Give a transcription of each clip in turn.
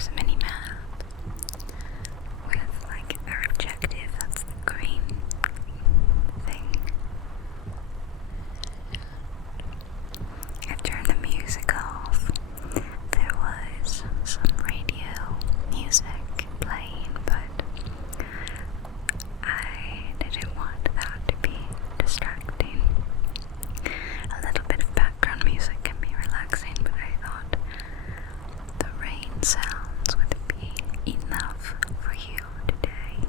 there's a mini map with like our objective, that's the green thing. I turned the music off. There was some radio music playing, but I didn't want that to be distracting. A little bit of background music can be relaxing, but I thought the rain sounds would be enough for you today.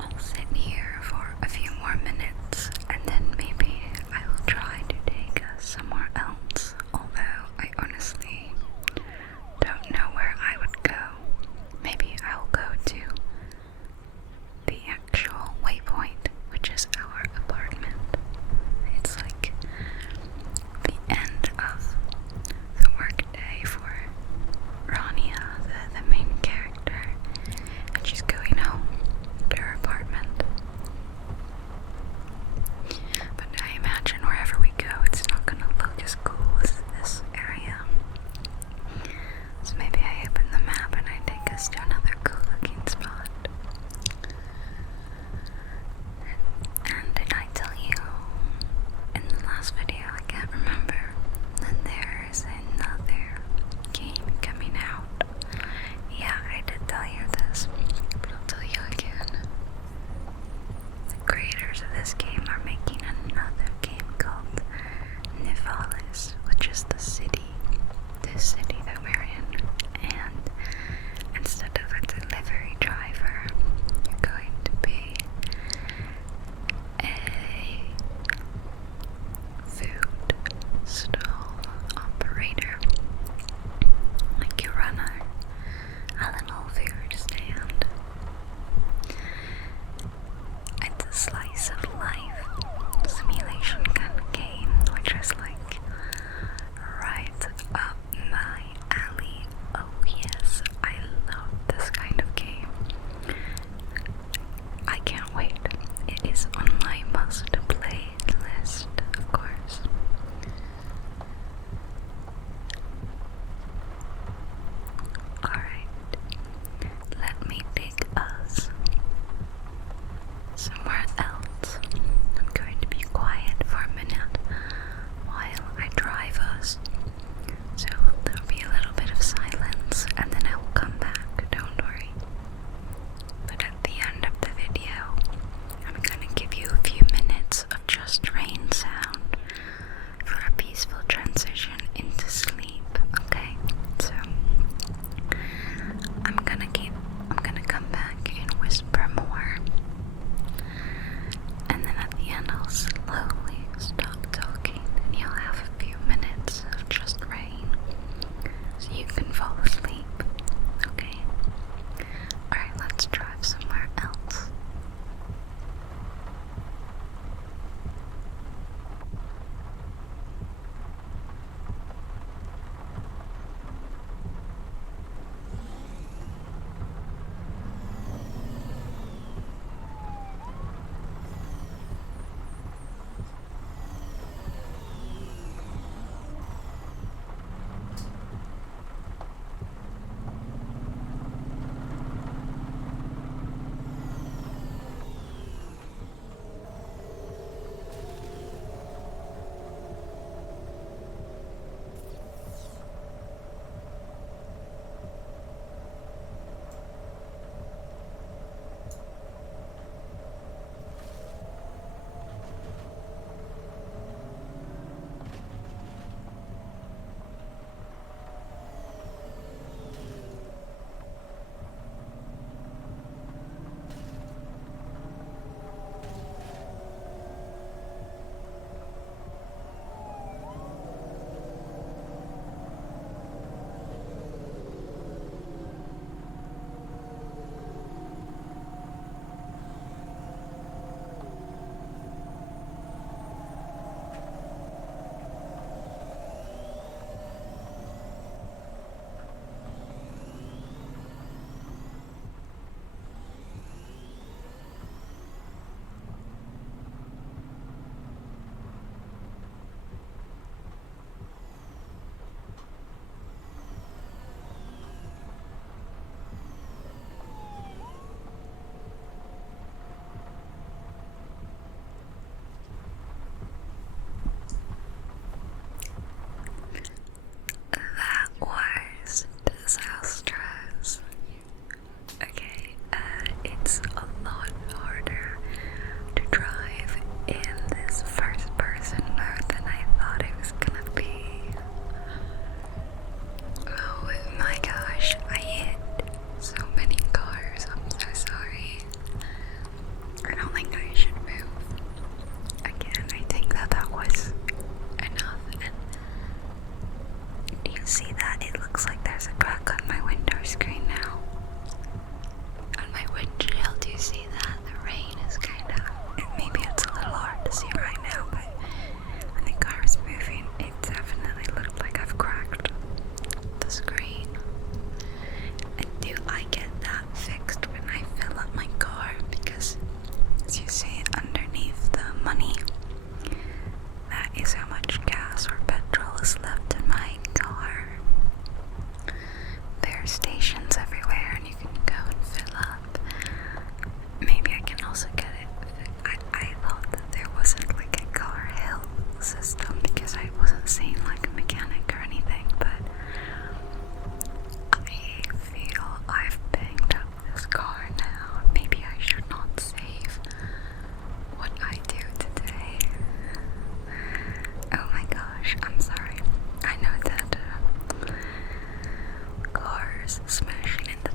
I'll sit here for a few more minutes and then maybe I will try to take us somewhere else, although I honestly don't know where I would go. Maybe I'll go to the actual waypoint, which is our apartment. It's like the end of gas left in my car. There are stations everywhere and you can go and fill up. Maybe I can also get it. I thought that there wasn't like a car hill system because I wasn't seeing like a mechanic or anything, but I feel I've banged up this car now. Maybe I should not save what I do today. Oh my gosh, I'm sorry. I know that cars smashing into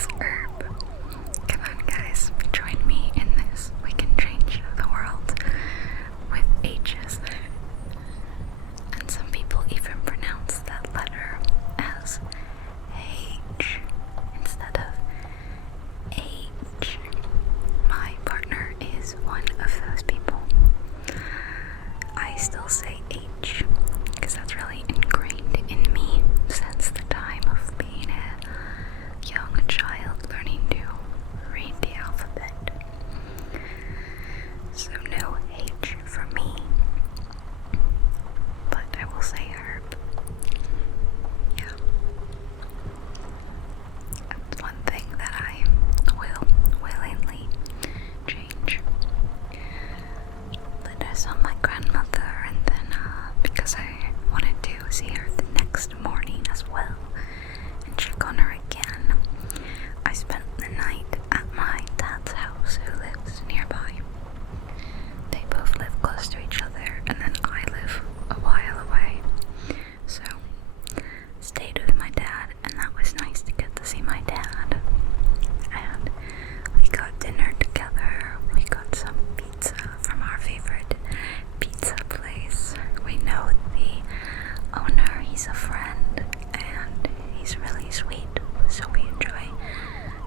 as Herb. Come on, guys, join me in this. We can change the world with H's. And some people even pronounce that letter as H instead of H. My partner is one of those people. I still say H because that's really ingrained in me since the time of being a young child learning to read the alphabet. So no H for me, but I will say Herb. Yeah. That's one thing that I will willingly change. But I saw my grandmother, and then because I wanted to see her the next morning as well and check on her again, I spent the night at my dad's house, who lives nearby. They both live close to each other, and then I live a while away. So, stayed with my dad, and that was nice to get to see my dad. And we got dinner together. We got some pizza from our favorite pizza place. We know the owner, he's a friend, and he's really sweet, so we enjoy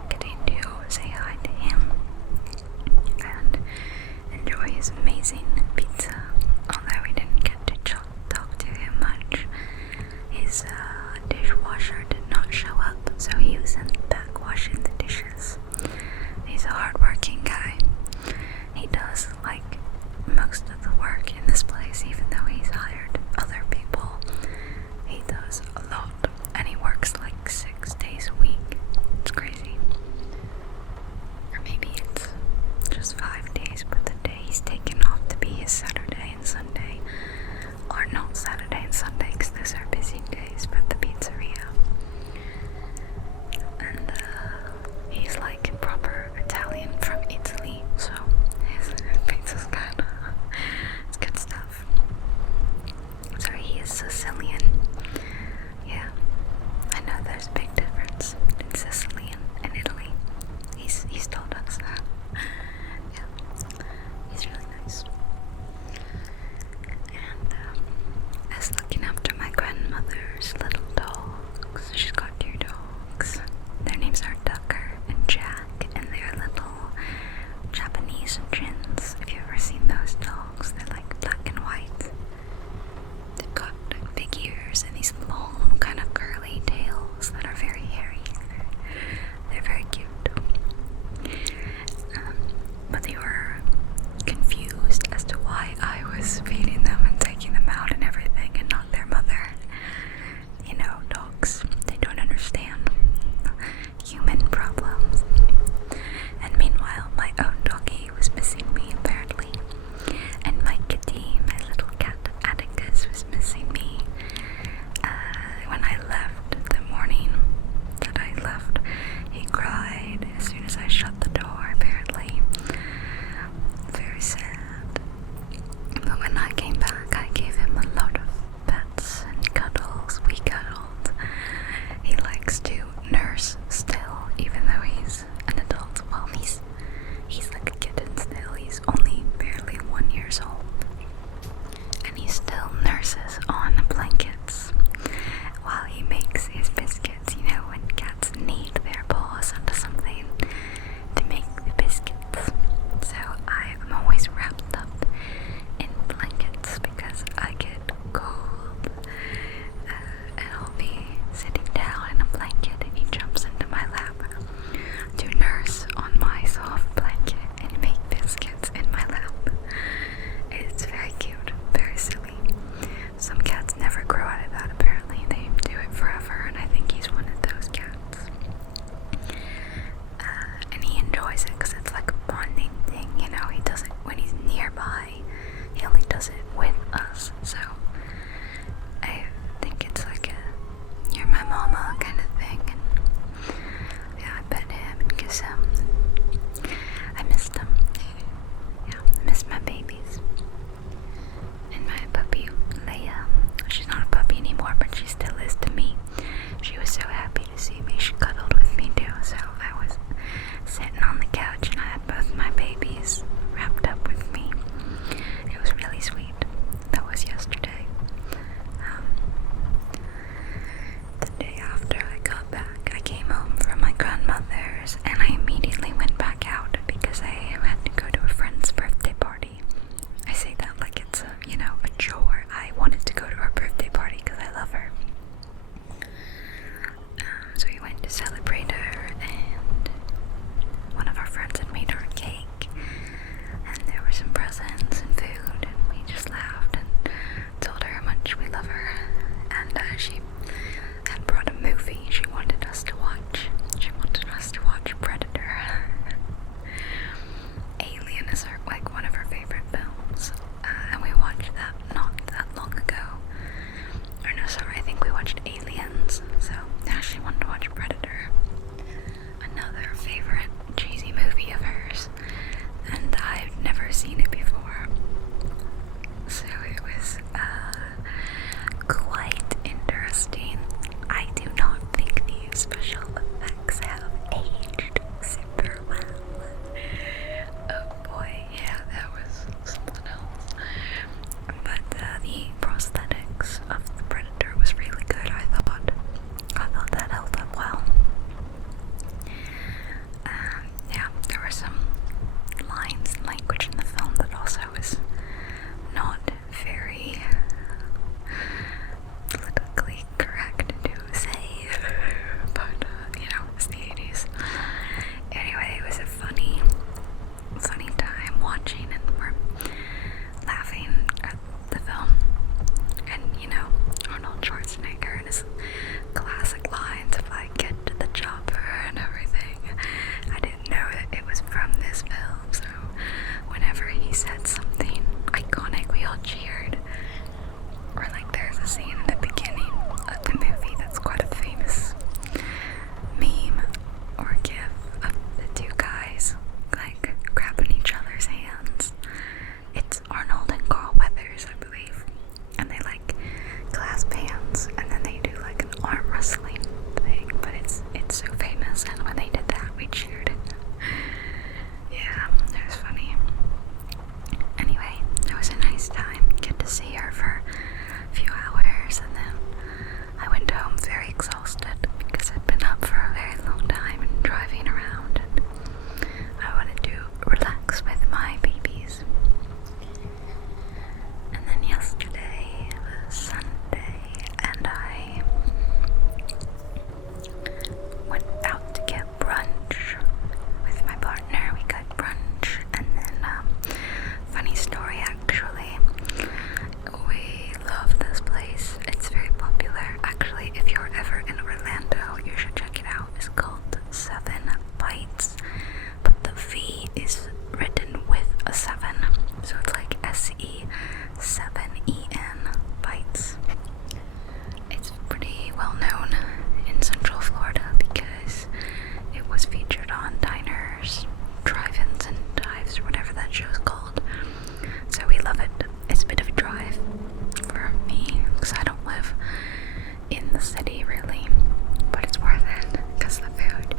getting to say hi to him and enjoy his amazing pizza. Although we didn't get to talk to him much, his dishwasher did not show up, so he was in the back washing the dishes. He's a hard-working guy. He does like most of the work in this place, even though he's hired other people. He does a lot, and he works like 6 days a week. It's crazy. Or maybe it's just 5 days, but the day he's taken off to be bytes, but the V is written with a 7, so it's like SE7EN bytes. It's pretty well known in Central Florida because it was featured on diners, drive-ins, and dives, or whatever that show's called. So we love it. It's a bit of a drive for me because I don't live in the city really, but it's worth it because the food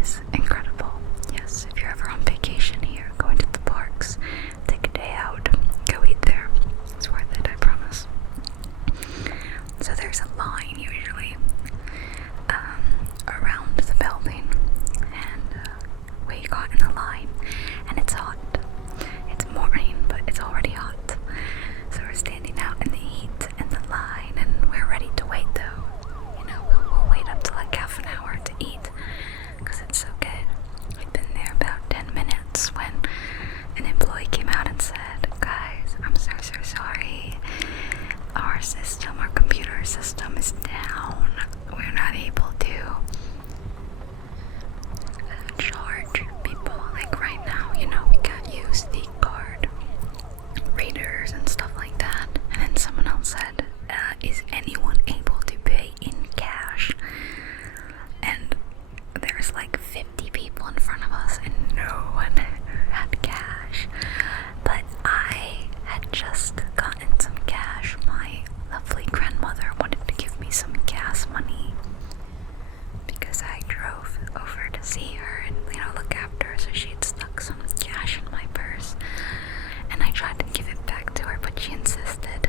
is incredible. Yes, if you're ever on vacation here, going to the parks, take a day out, go eat there. It's worth it, I promise. So there's a line usually around the building, and we got in a line, and it's hot. It's morning, but it's already hot. So we're standing out in the heat in the line, and we're ready to wait though. You know, we'll wait up to like half an hour to eat because it's so good. We've been there about 10 minutes when an employee came out and said, "Guys, I'm so sorry. Our computer system is down. We're not able to charge people like right now. You know, we can't use the card readers and stuff like that." And then someone else said, "Is anyone able to pay in cash?" And there's like 50 people in front of us, and no one had cash. But I had just gotten some cash. My lovely grandmother wanted to give me some gas money because I drove over to see her and, you know, look after her, so she had stuck some cash in my purse. And I tried to give it back to her, but she insisted.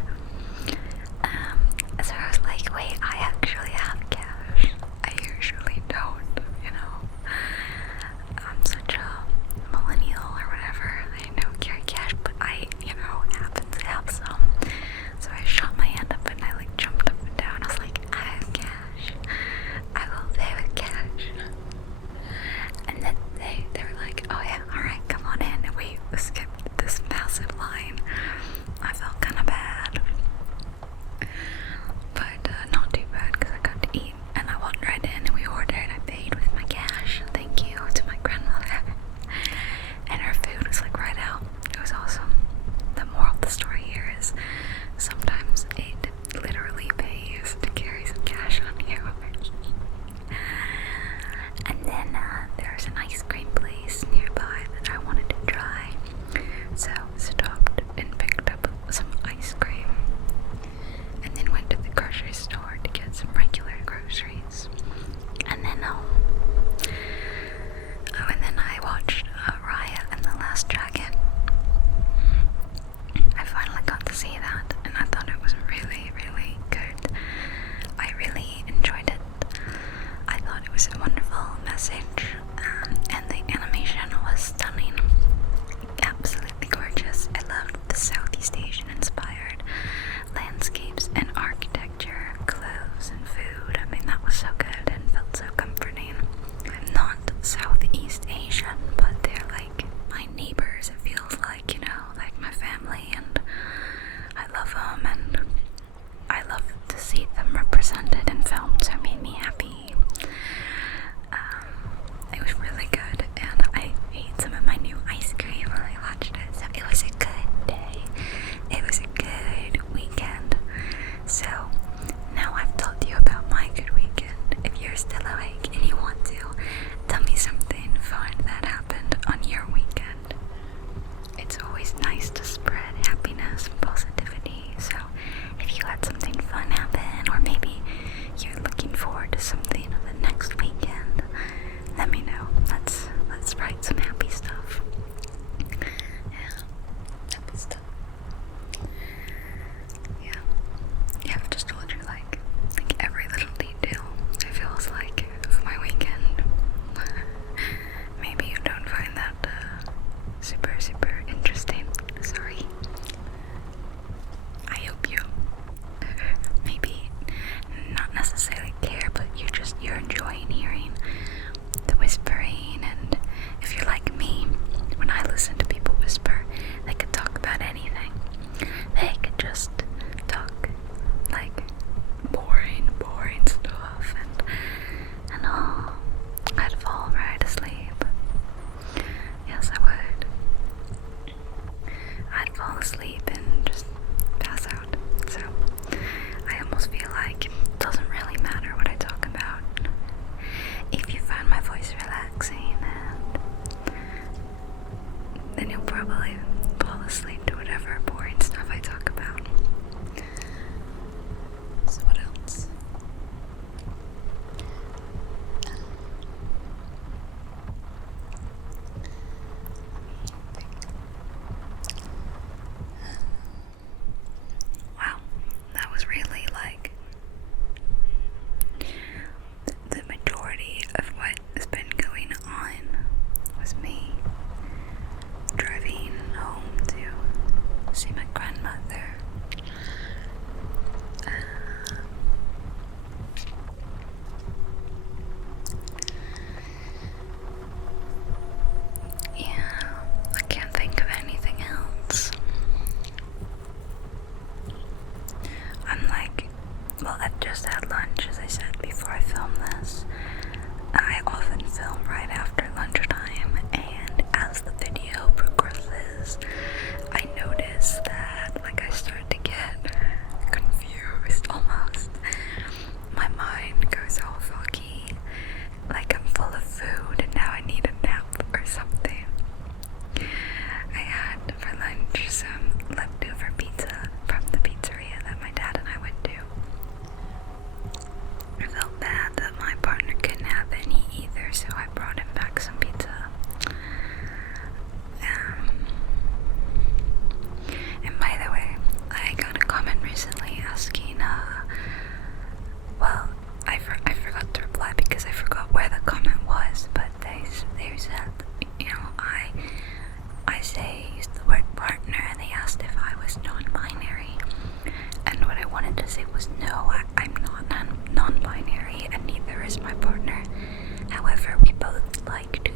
So I was like, wait, I actually have cash. I usually don't, you know. I'm such a millennial or whatever. I don't carry cash, but I, you know, happen to have some. So I shot my hand up and I like jumped up and down. I was like, I have cash. I will pay with cash.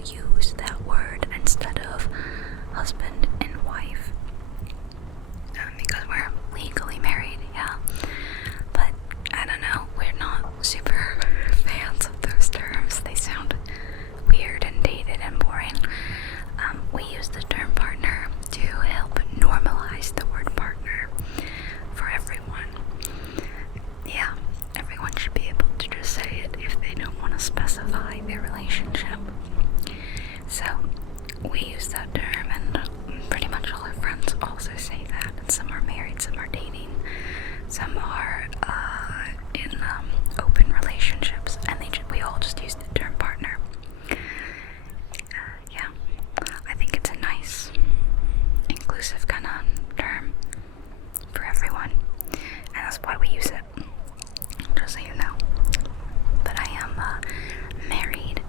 use that word instead of husband and wife. Because we're legally married, yeah. But I don't know, we're not super fans of those terms. They sound weird and dated and boring. We use the term partner to help normalize the word partner for everyone. Yeah, everyone should be able to just say it if they don't want to specify their relationship. So we use that term, and pretty much all our friends also say that. And some are married, some are dating, some are in open relationships, and we all just use the term partner. Yeah, I think it's a nice, inclusive kind of term for everyone, and that's why we use it. Just so you know. But I am married,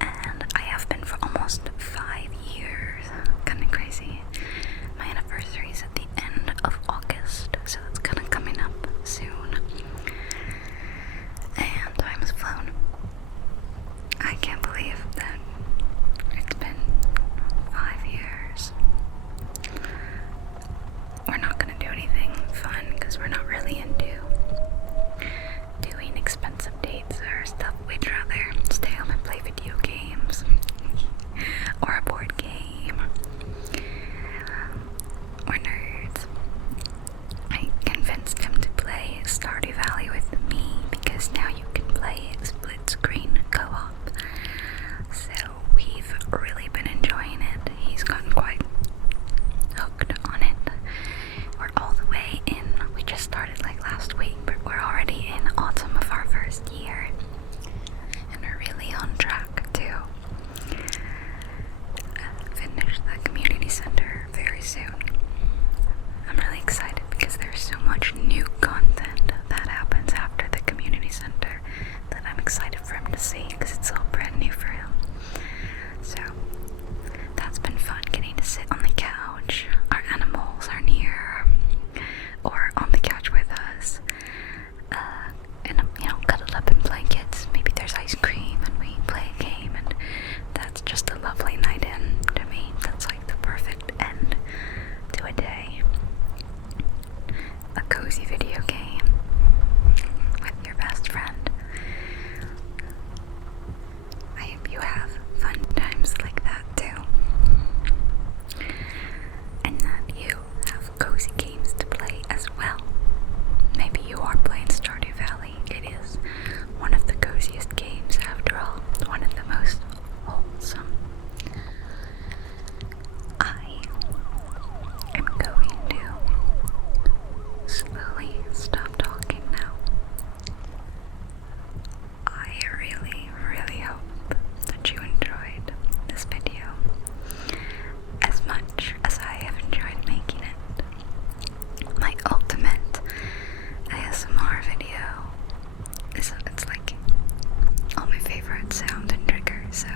and I have been for almost 5 years. Kinda crazy. My anniversary is at the end of August, so it's kinda coming up soon. And time has flown. I can't believe that it's been 5 years. We're not gonna do anything fun because we're not really into doing expensive dates or stuff. We'd rather stay home and play video games or a board game. We're nerds. I convinced him to play Stardew Valley with me because now you can play split screen co-op. So we've really been enjoying it. He's gotten quite hooked on it. We're all the way in. We just started like last week, but we're already in autumn of our first year. And we're really on track to finish the community center very soon. I'm really excited because there's so much new content that happens after the community center that I'm excited for him to see because it's all brand new for him. So that's been fun, getting to sit on the couch. Our animals are near or on the couch with us, and cuddled up in blankets. Maybe there's ice cream and we play a game, and that's just a lovely night in to me. That's like the perfect end to a day. A cozy video game with your best friend. I hope you have fun times like that too, and that you have cozy games to play as well. Maybe you are playing Stardew Valley. It is one of the coziest games after all, one of the most wholesome. I am going to slowly stop talking now. I really, really hope that you enjoyed this video as much as I have enjoyed making it. My ultimate ASMR video it's like all my favorite sound and triggers, so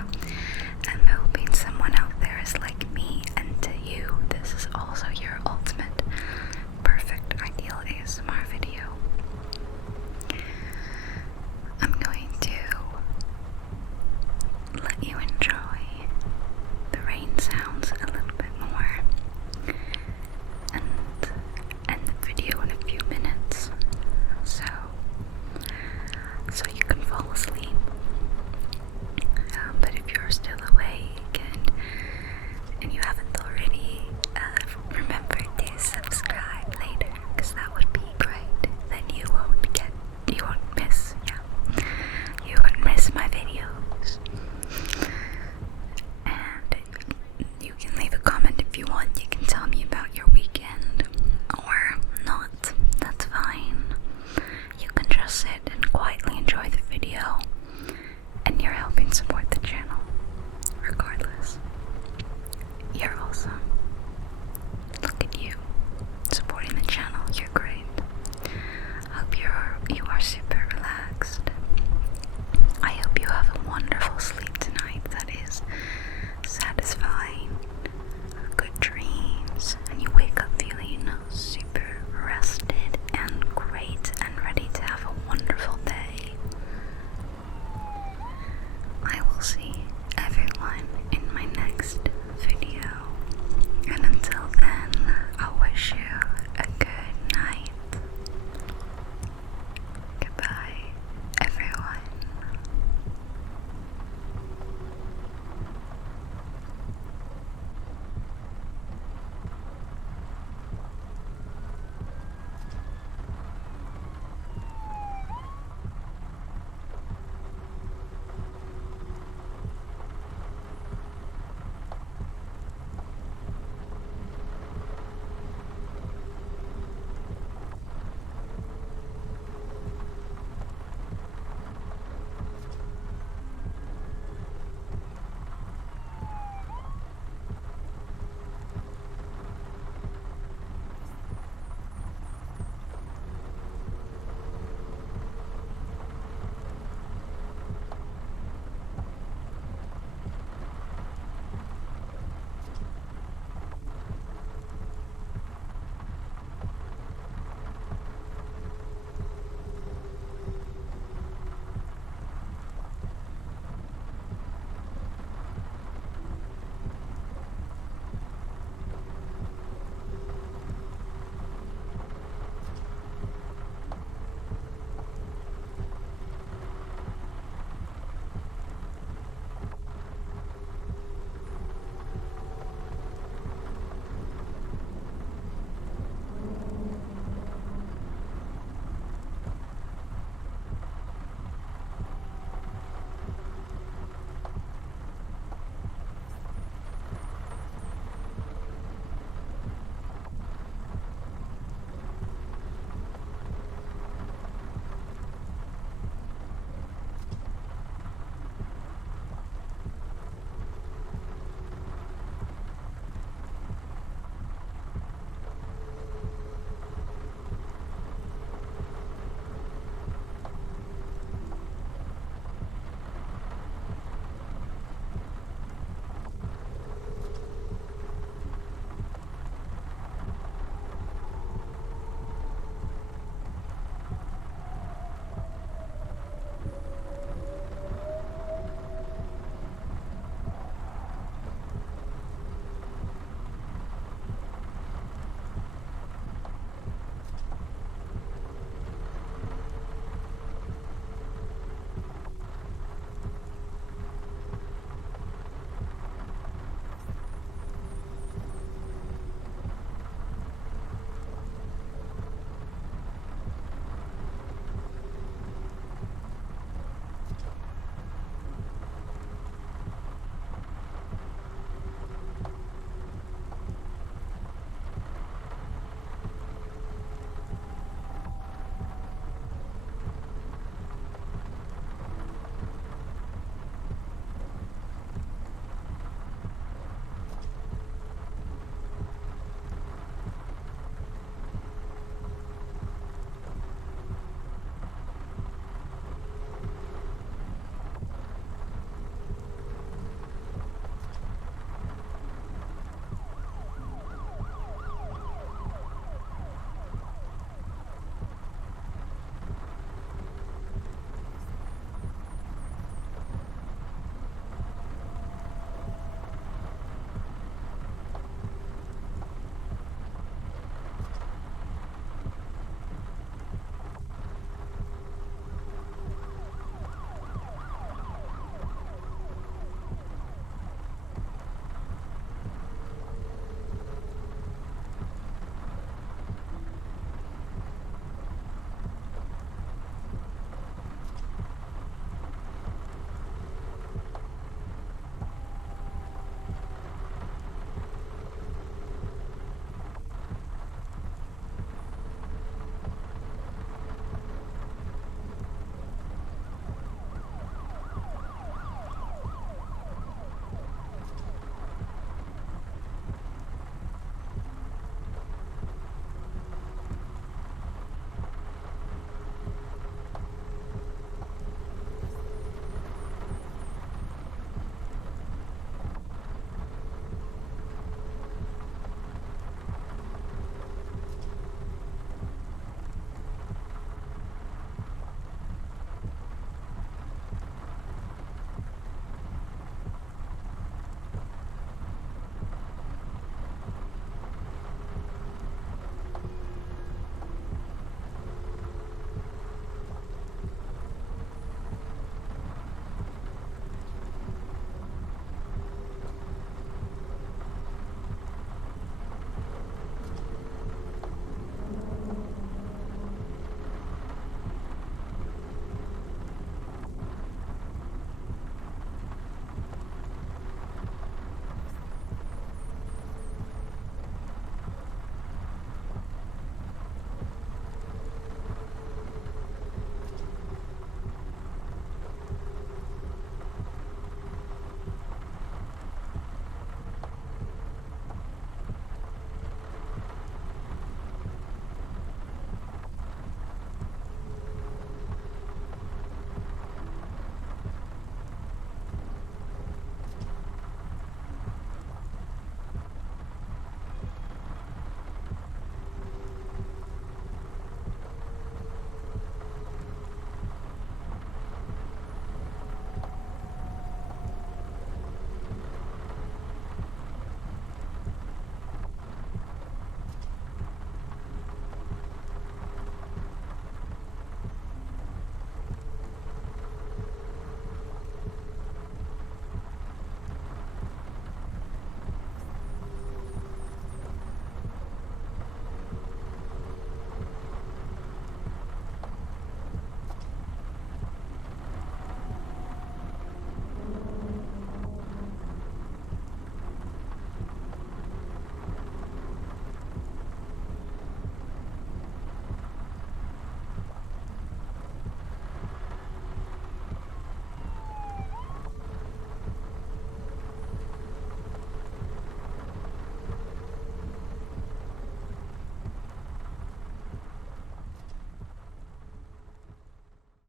I'm hoping someone out there is like me